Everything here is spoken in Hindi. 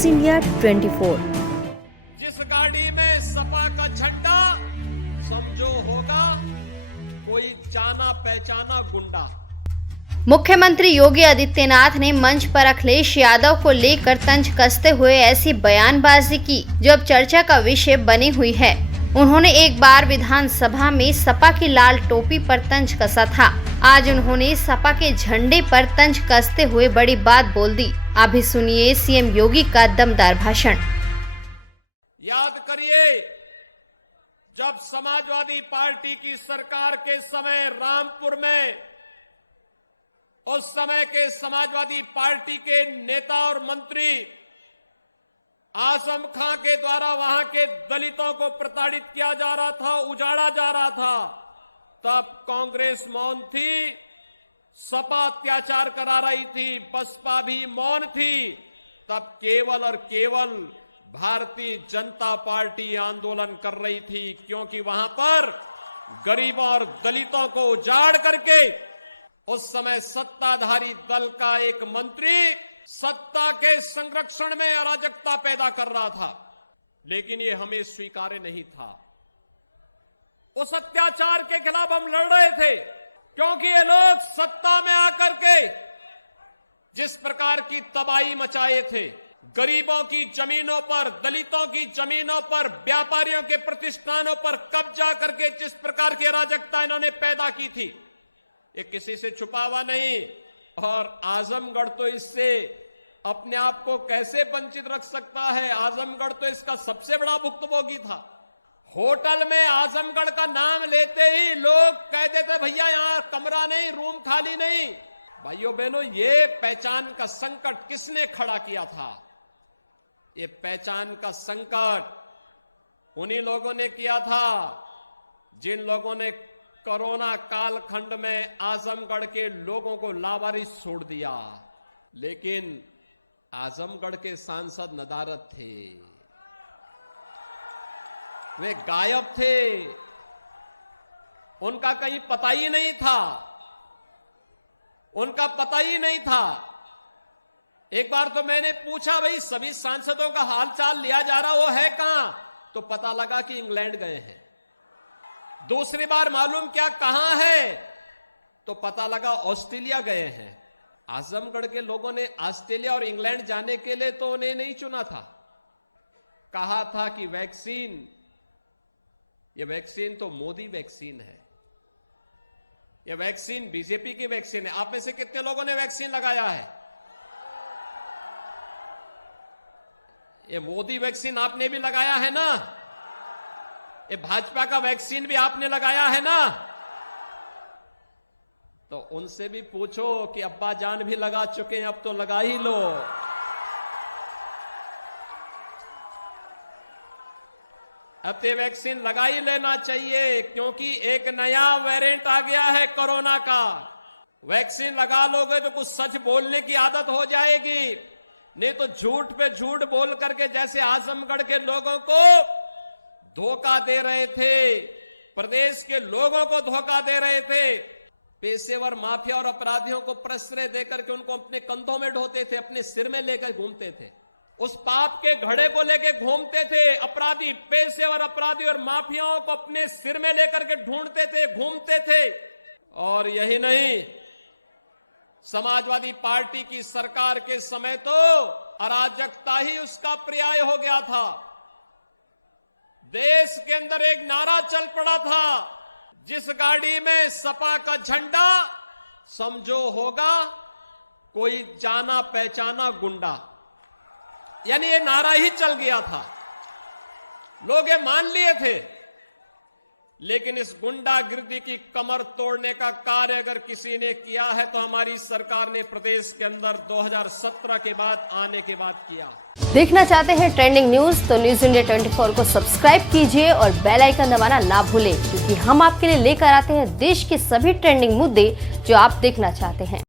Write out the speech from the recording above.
News India 24। जिस गाड़ी में सपा का झंडा, समझो होगा कोई जाना पहचाना गुंडा। मुख्यमंत्री योगी आदित्यनाथ ने मंच पर अखिलेश यादव को लेकर तंज कसते हुए ऐसी बयानबाजी की जो अब चर्चा का विषय बनी हुई है। उन्होंने एक बार विधानसभा में सपा की लाल टोपी पर तंज कसा था। आज उन्होंने सपा के झंडे पर तंज कसते हुए बड़ी बात बोल दी। अभी सुनिए सीएम योगी का दमदार भाषण। याद करिए, जब समाजवादी पार्टी की सरकार के समय रामपुर में उस समय के समाजवादी पार्टी के नेता और मंत्री आजम खां के द्वारा वहां के दलितों को प्रताड़ित किया जा रहा था, उजाड़ा जा रहा था, तब कांग्रेस मौन थी, सपा अत्याचार करा रही थी, बसपा भी मौन थी। तब केवल और केवल भारतीय जनता पार्टी आंदोलन कर रही थी, क्योंकि वहां पर गरीबों और दलितों को उजाड़ करके उस समय सत्ताधारी दल का एक मंत्री सत्ता के संरक्षण में अराजकता पैदा कर रहा था, लेकिन ये हमें स्वीकार्य नहीं था। उस अत्याचार के खिलाफ हम लड़ रहे थे, क्योंकि ये लोग सत्ता में आकर के जिस प्रकार की तबाही मचाए थे, गरीबों की जमीनों पर, दलितों की जमीनों पर, व्यापारियों के प्रतिष्ठानों पर कब्जा करके जिस प्रकार की अराजकता इन्होंने पैदा की थी, ये किसी से छुपा हुआ नहीं। और आजमगढ़ तो इससे अपने आप को कैसे वंचित रख सकता है? आजमगढ़ तो इसका सबसे बड़ा भुक्तभोगी था। होटल में आजमगढ़ का नाम लेते ही लोग कह देते, भैया यहाँ कमरा नहीं, रूम खाली नहीं। भाइयों बहनों, ये पहचान का संकट किसने खड़ा किया था? ये पहचान का संकट उन्हीं लोगों ने किया था जिन लोगों ने कोरोना कालखंड में आजमगढ़ के लोगों को लावारिस छोड़ दिया। लेकिन आजमगढ़ के सांसद नदारद थे, वे गायब थे, उनका कहीं पता ही नहीं था, उनका पता ही नहीं था। एक बार तो मैंने पूछा, भाई सभी सांसदों का हालचाल लिया जा रहा, वो है कहां? तो पता लगा कि इंग्लैंड गए हैं। दूसरी बार मालूम क्या कहां है, तो पता लगा ऑस्ट्रेलिया गए हैं। आजमगढ़ के लोगों ने ऑस्ट्रेलिया और इंग्लैंड जाने के लिए तो उन्हें नहीं चुना था। कहा था कि वैक्सीन, ये वैक्सीन तो मोदी वैक्सीन है, ये वैक्सीन बीजेपी की वैक्सीन है। आप में से कितने लोगों ने वैक्सीन लगाया है? ये मोदी वैक्सीन आपने भी लगाया है ना? ये भाजपा का वैक्सीन भी आपने लगाया है ना? तो उनसे भी पूछो कि अब्बा जान भी लगा चुके हैं, अब तो लगा ही लो। अब ये वैक्सीन लगा ही लेना चाहिए, क्योंकि एक नया वेरिएंट आ गया है कोरोना का। वैक्सीन लगा लोगे तो कुछ सच बोलने की आदत हो जाएगी, नहीं तो झूठ पे झूठ बोल करके जैसे आजमगढ़ के लोगों को धोखा दे रहे थे, प्रदेश के लोगों को धोखा दे रहे थे, पेशेवर माफिया और अपराधियों को प्रश्रय देकर के उनको अपने कंधों में ढोते थे, अपने सिर में लेकर घूमते थे, उस पाप के घड़े को लेकर घूमते थे। अपराधी, पेशेवर अपराधी और माफियाओं को अपने सिर में लेकर के ढूंढते थे, घूमते थे। और यही नहीं, समाजवादी पार्टी की सरकार के समय तो अराजकता ही उसका पर्याय हो गया था। देश के अंदर एक नारा चल पड़ा था, जिस गाड़ी में सपा का झंडा, समझो होगा कोई जाना पहचाना गुंडा। यानी ये नारा ही चल गया था, लोग ये मान लिए थे। लेकिन इस गुंडागिर्दी की कमर तोड़ने का कार्य अगर किसी ने किया है तो हमारी सरकार ने प्रदेश के अंदर 2017 के बाद आने के बाद किया। देखना चाहते हैं ट्रेंडिंग न्यूज तो न्यूज इंडिया 24 को सब्सक्राइब कीजिए और बेल आइकन दबाना ना भूलें, क्योंकि हम आपके लिए लेकर आते हैं देश के सभी ट्रेंडिंग मुद्दे जो आप देखना चाहते हैं।